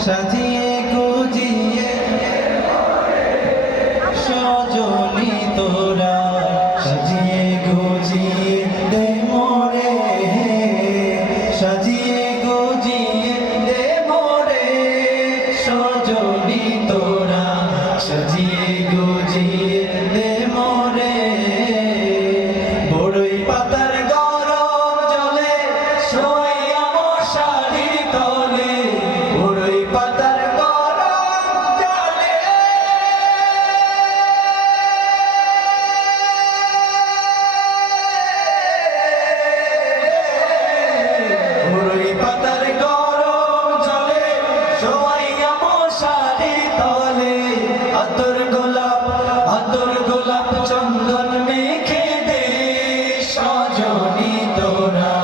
সাজিয়ে গুজিয়ে সজনী তোরা সাজিয়ে গুজিয়ে দে মোরে সাজিয়ে গুজিয়ে দে মোরে সজনী তোরা সাজিয়ে গুজিয়ে দে মোরে বড়ই পাতার গরম জলে শোয়াইয়া মশারির তলে বড়ই পাতার গরম জলে বড়ই পাতার গরম জলে শোয়াইয়া মশারির তলে আতর গোলাপ চন্দন মেখে দে সজনী তোরা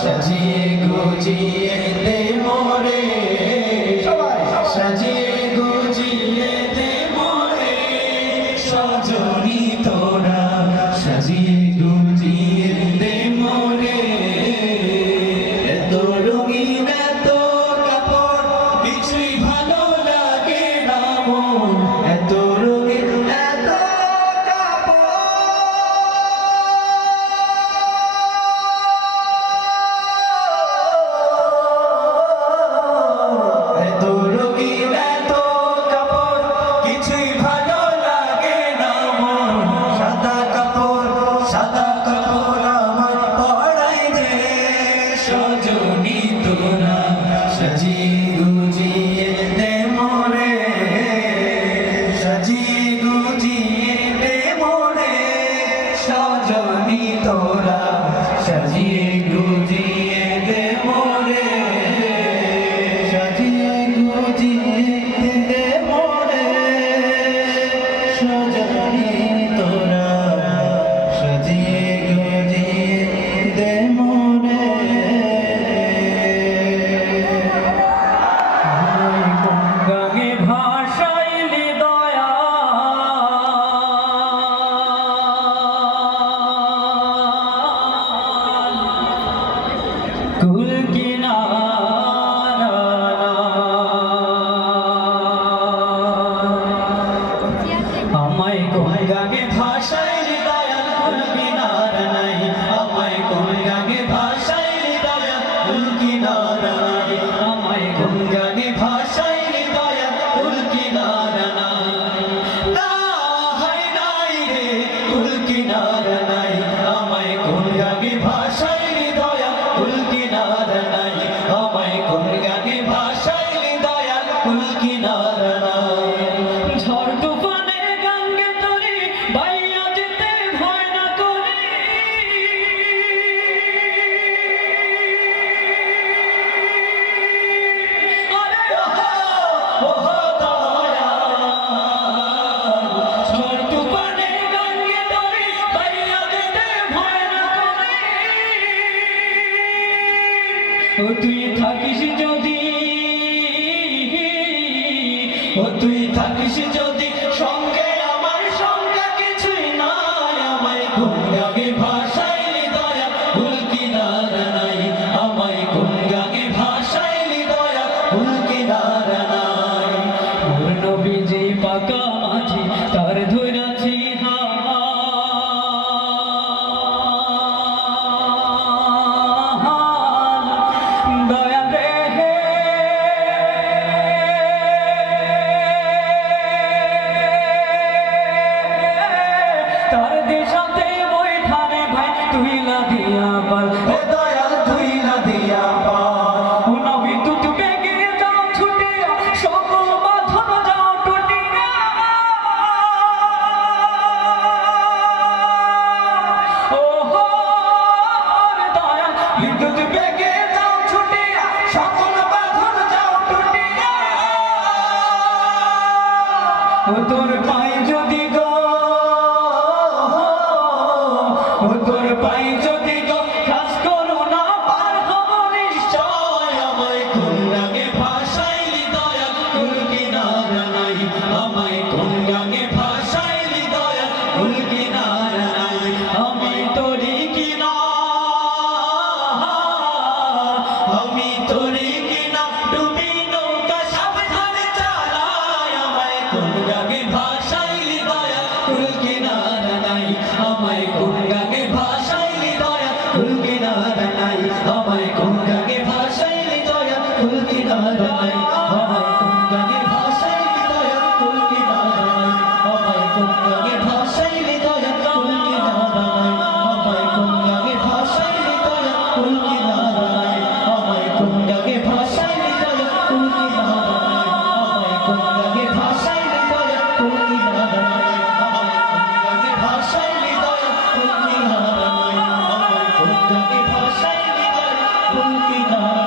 সাজিয়ে গুজিয়ে দে মোরে সাজিয়ে গুজিয়ে দে মোরে সজনী তোরা সাজিয়ে গুজিয়ে দে মোরে এত রঙিন এত কাপড় কিছুই ভালো লাগে না মন এত রঙিন এত এত রঙিন এত কাপড় কিছুই ভালো লাগে না মন সাদা কাপড় আমার পরাই দে সজনী তোরা সাজিয়ে গুজিয়ে দে মোরে সাজিয়ে গুজিয়ে দে মোরে সজনী তোরা সাজিয়ে গুজিয়ে দে মোরে সাজিয়ে গুজিয়ে দে মোরে সজনী তোরা সাজিয়ে গুজিয়ে দে মোরে গানে ভাষাইলে দয়া কুল কিনারা আমায় কোন গানে ভাষাইলে দয়া কুল কিনারা নাই আমায় কোন গানে ভাষাইলে দয়া কুল কিনারা নাই আমায় কোন গানে ভাষাইলে দয়া কুল কিনারা নাই না হায় নাই রে কুল কিনারা নাই আমায় কোন গানে ভাষাইলে দয়া কুল কিনারা নাই আমায় কোন গানে ভাষাইলে দয়া কুল কিনারা নাই ঝড় তুফানে গঙ্গে তরি বাইয়া যেতে ভয় না করি আরে ওহো দয়া ঝড় তুফানে গঙ্গে তরি বাইয়া যেতে ভয় না করি ও তুই থাকিস যদি ও তুই থাকিস যদি সঙ্গে আমার সঙ্গে কিছুই নাই আমায় কোন গানে ভাষাইলি দয়া কুল কিনারা নাই আমায় কোন গানে ভাষাইলি দয়া কুল কিনারা নাই মোর নবীজি পাকা মাঝি তার ধইরাছি দয়া রে তার দেশাতে বৈঠারে ভাই তুই না দিয়া পাল ও দয়াল তুই না দিয়া পাল ও নবী তুত বেগে যাও ছুটিয়া সকল বাঁধন যাও টুটিয়া ও হো দয়া বিদ্যুৎ বেগে যাও ছুটিয়া সকল বাঁধন যাও টুটিয়া ও তোর পাই যদি গো ও তোর পাই যদি গো খাস করো না পার হব নিশ্চয় আমায় কোন গানে ভাষাইলি দয়া কুল কিনারা নাই আমায় কোন গানে ভাষাইলি দয়া কুল কিনারা নাই আমি তোরি কিনা আমি তোরে কিনা ডুবি নৌকা সাব কুল কিনারা